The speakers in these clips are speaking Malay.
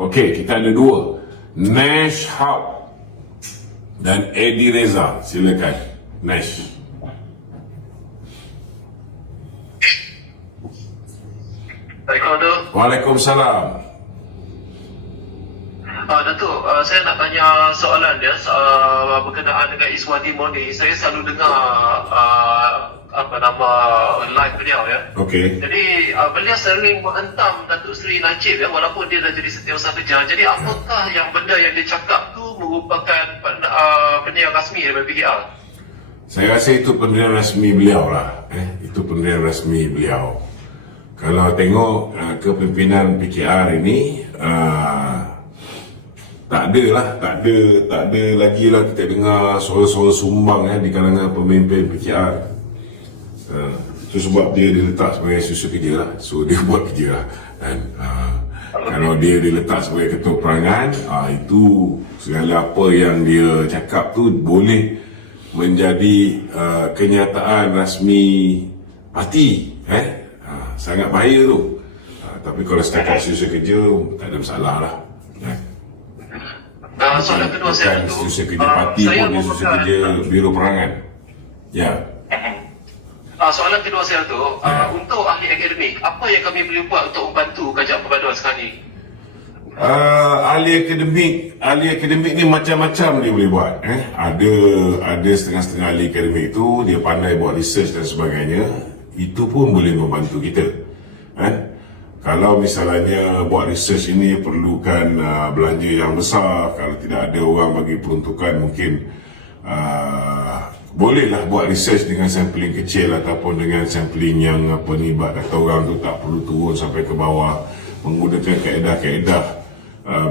Okey, kita ada dua, Nash Hub dan Eddie Reza. Silakan, Nash. Assalamualaikum. Waalaikumsalam. Datuk, saya nak tanya soalan dia berkenaan dengan Iswati Moni. Saya selalu dengar live beliau ya. Okey. Jadi beliau sering menghentam Datuk Seri Najib ya, walaupun dia dah jadi Setiausaha Kerja. Jadi apakah yang benda yang dia cakap tu merupakan pendirian rasmi daripada PKR? Saya rasa itu pendirian rasmi beliau lah. Itu pendirian rasmi beliau. Kalau tengok kepimpinan PKR ini, tak ada lagi lah kita dengar suara-suara sumbang di kalangan pemimpin PKR. Itu sebab dia diletak sebagai Setiausaha Kerja lah. So dia buat kerja lah. Dan kalau dia diletak sebagai ketua perangan, itu segala apa yang dia cakap tu boleh menjadi kenyataan rasmi parti. Sangat bahaya tu. Tapi kalau setakat Setiausaha Kerja, tak ada masalah lah. Soalan kedua saya tu, Setiausaha Kerja parti pun dia Setiausaha Kerja Biro Perangan. Ya. Soalan kedua saya tu, untuk ahli akademik, apa yang kami boleh buat untuk membantu kerajaan perpaduan sekarang ni? Ahli akademik ni macam-macam dia boleh buat. Ada setengah-setengah ahli akademik tu dia pandai buat research dan sebagainya. Itu pun boleh membantu kita. Kalau misalnya buat research ini perlukan belanja yang besar, kalau tidak ada orang bagi peruntukan, mungkin bolehlah buat research dengan sampling kecil ataupun dengan sampling yang ibarat kata orang tu tak perlu turun sampai ke bawah, menggunakan kaedah-kaedah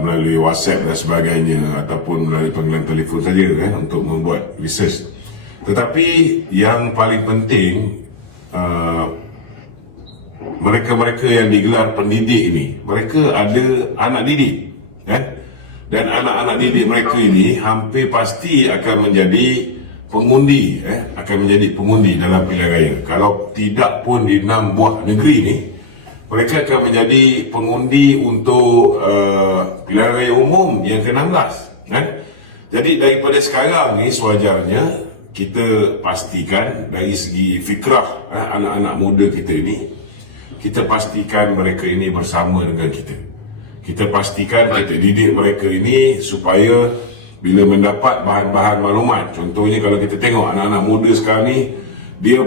melalui WhatsApp dan sebagainya ataupun melalui panggilan telefon saja untuk membuat research. Tetapi yang paling penting, mereka-mereka yang digelar pendidik ini, mereka ada anak didik, dan anak-anak didik mereka ini hampir pasti akan menjadi pengundi, dalam pilihan raya. Kalau tidak pun di 6 buah negeri ni, mereka akan menjadi pengundi untuk pilihan raya umum yang ke-16. Jadi daripada sekarang ni sewajarnya kita pastikan dari segi fikrah anak-anak muda kita ini, kita pastikan mereka ini bersama dengan kita. Kita pastikan kita didik mereka ini supaya bila mendapat bahan-bahan maklumat, contohnya kalau kita tengok anak-anak muda sekarang ni, dia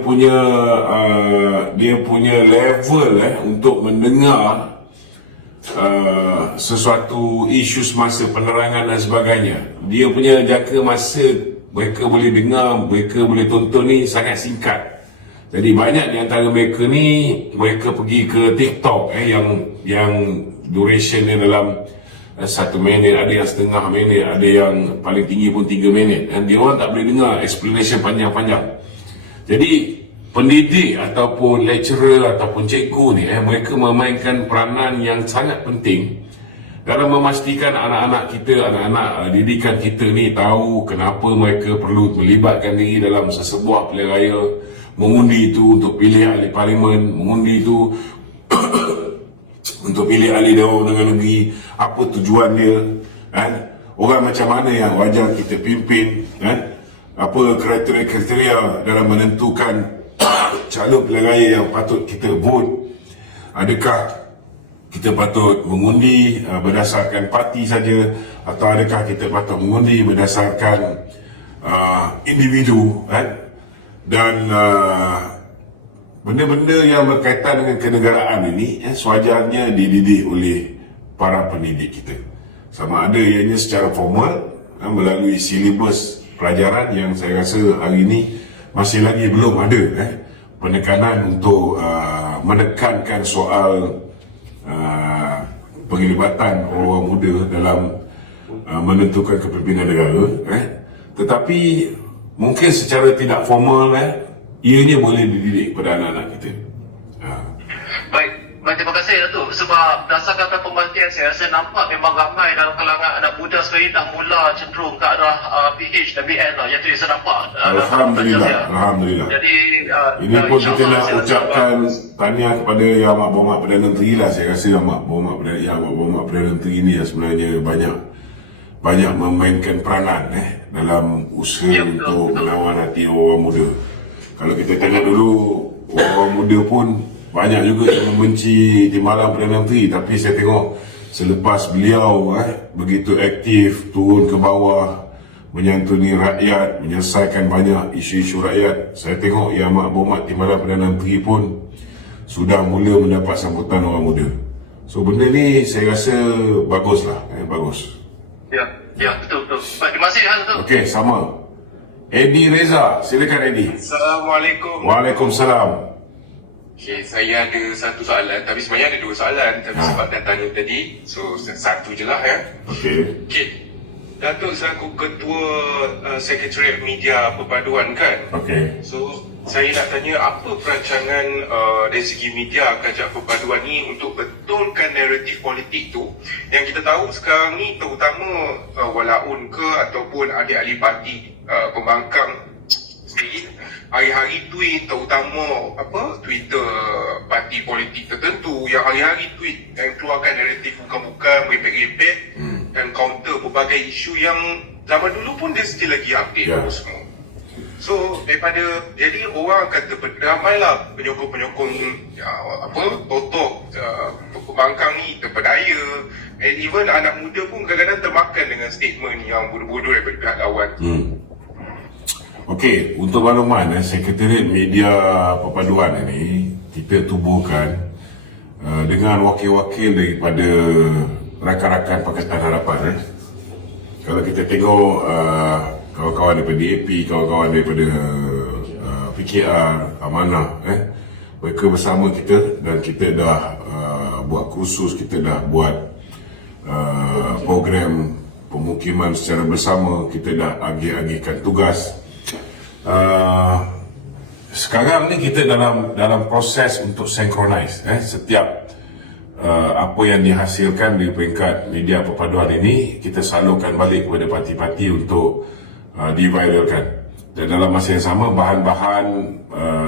punya level untuk mendengar sesuatu isu semasa penerangan dan sebagainya, dia punya jangka masa mereka boleh dengar, mereka boleh tonton ni sangat singkat. Jadi banyak di antara mereka ni, mereka pergi ke TikTok yang duration dia dalam 1 minit, ada yang setengah minit, ada yang paling tinggi pun 3 minit. Dan dia orang tak boleh dengar explanation panjang-panjang. Jadi pendidik ataupun lecturer ataupun cikgu ni, mereka memainkan peranan yang sangat penting dalam memastikan anak-anak kita, anak-anak didikan kita ni tahu kenapa mereka perlu melibatkan diri dalam sesebuah pilihan raya, mengundi itu untuk pilih ahli parlimen, mengundi itu untuk pilih ahli Dewan Undangan Negeri, apa tujuan dia, orang macam mana yang wajar kita pimpin, apa kriteria-kriteria dalam menentukan calon pilihan raya yang patut kita vote. Adakah kita patut mengundi berdasarkan parti saja, atau adakah kita patut mengundi berdasarkan individu, dan benda-benda yang berkaitan dengan kenegaraan ini sewajarnya dididik oleh para pendidik kita. Sama ada ianya secara formal melalui silibus pelajaran yang saya rasa hari ini masih lagi belum ada penekanan untuk menekankan soal penglibatan orang muda dalam menentukan kepimpinan negara. Tetapi mungkin secara tidak formal ianya boleh dididik kepada anak-anak kita. Baik, terima kasih Datuk. Sebab berdasarkan pemerhatian saya nampak memang ramai dalam kalangan anak muda sekarang dah mula cenderung ke arah PH dan BN lah. Yang tu yang saya nampak. Alhamdulillah. Jadi ini pun kita nak ucapkan tahniah kepada Yang Amat Berhormat Perdana Menteri lah. Saya rasa Yang Amat Berhormat Perdana Menteri ni sebenarnya banyak memainkan peranan dalam usaha untuk menawan hati orang muda. Kalau kita tengok dulu, orang muda pun banyak juga yang membenci timbalan Perdana Menteri, tapi saya tengok selepas beliau begitu aktif turun ke bawah menyantuni rakyat, menyelesaikan banyak isu-isu rakyat, saya tengok Yang Amat Berhormat Timbalan Perdana Menteri pun sudah mula mendapat sambutan orang muda. So benda ni saya rasa baguslah, bagus. Ya, betul. Baik, terima kasih Hans. Okey, sama. Eddie Reza, silakan Eddie. Assalamualaikum. Waalaikumsalam. Okay, saya ada satu soalan, tapi sebenarnya ada dua soalan, tapi sebab dah tanya tadi, so satu je lah ya. Okey. Okay, Datuk selaku Ketua Sekretariat Media Perpaduan kan? Okey. So, saya nak tanya apa perancangan dari segi media Kerajaan Perpaduan ni untuk betulkan naratif politik tu yang kita tahu sekarang ni terutama walaun ke ataupun adik-adik parti pembangkang sendiri hari-hari tweet, terutama Twitter parti politik tertentu yang hari-hari tweet dan keluarkan naratif bukan-bukan merepek-repek dan counter berbagai isu yang zaman dulu pun dia still lagi update semua. So daripada jadi orang kata ramailah penyokong-penyokong totok pembangkang ni terpedaya, and even anak muda pun kadang-kadang termakan dengan statement yang bodoh-bodoh daripada pihak lawan. Okey, untuk makluman Sekretariat Media Perpaduan ini kita tubuhkan dengan wakil-wakil daripada rakan-rakan Pakatan Harapan. Kalau kita tengok kawan-kawan daripada DAP, kawan-kawan daripada PKR, Amanah, mereka bersama kita dan kita dah buat kursus, kita dah buat program pemukiman secara bersama, kita dah agih-agihkan tugas. Sekarang ni kita dalam proses untuk synchronize setiap apa yang dihasilkan di peringkat media perpaduan ini kita salurkan balik kepada parti-parti untuk diviralkan, dan dalam masa yang sama bahan-bahan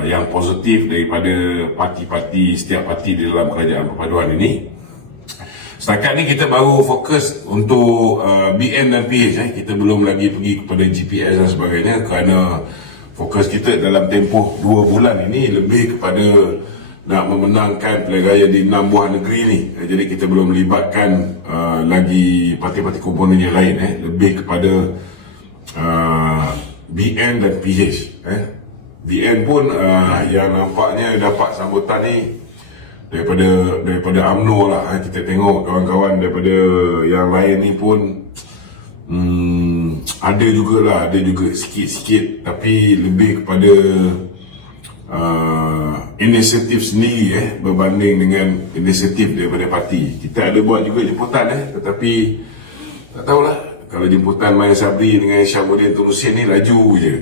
yang positif daripada parti-parti, setiap parti di dalam kerajaan perpaduan ini. Setakat ni kita baru fokus untuk BN dan PH, kita belum lagi pergi kepada GPS dan sebagainya kerana fokus kita dalam tempoh 2 bulan ini lebih kepada nak memenangkan pilihan raya di 6 buah negeri ni. Jadi kita belum melibatkan lagi parti-parti komponen yang lain, lebih kepada BN dan PH. BN pun yang nampaknya dapat sambutan ni daripada UMNO lah. Kita tengok kawan-kawan daripada yang lain ni pun ada juga sikit-sikit, tapi lebih kepada inisiatif sendiri berbanding dengan inisiatif daripada parti. Kita ada buat juga jemputan tetapi tak tahulah, kalau jemputan Maya Sabri dengan Syamuddin Tunusin ni laju je.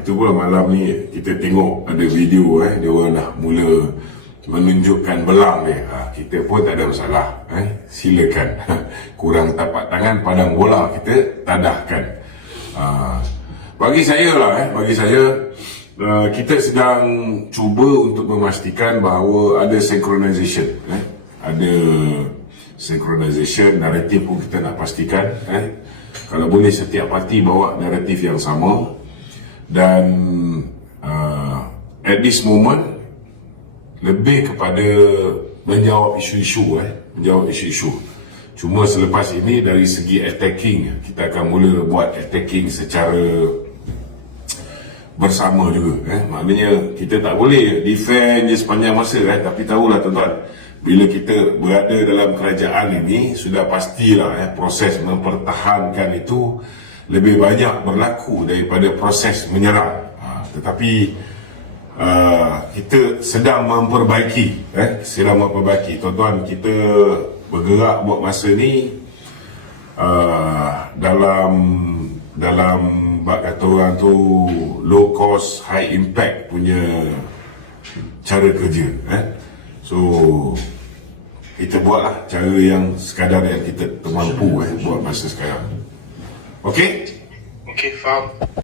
Itu pula malam ni kita tengok ada video dia orang dah mula menunjukkan belang dia. Kita pun tak ada masalah, silakan. Kurang tapak tangan padang bola kita tadahkan. Bagi saya kita sedang cuba untuk memastikan bahawa ada synchronization, ada synchronization naratif pun kita nak pastikan. Kalau boleh setiap parti bawa naratif yang sama, dan at this moment lebih kepada menjawab isu-isu. Cuma selepas ini dari segi attacking, kita akan mula buat attacking secara bersama juga. Maknanya kita tak boleh defend je sepanjang masa, tapi tahulah tuan-tuan, bila kita berada dalam kerajaan ini sudah pastilah proses mempertahankan itu lebih banyak berlaku daripada proses menyerang. Tetapi kita sedang memperbaiki, tuan-tuan. Kita bergerak buat masa ni dalam bak kata orang tu low cost high impact punya cara kerja. So kita buatlah cara yang sekadar yang kita termampu buat masa sekarang. Okey, faham.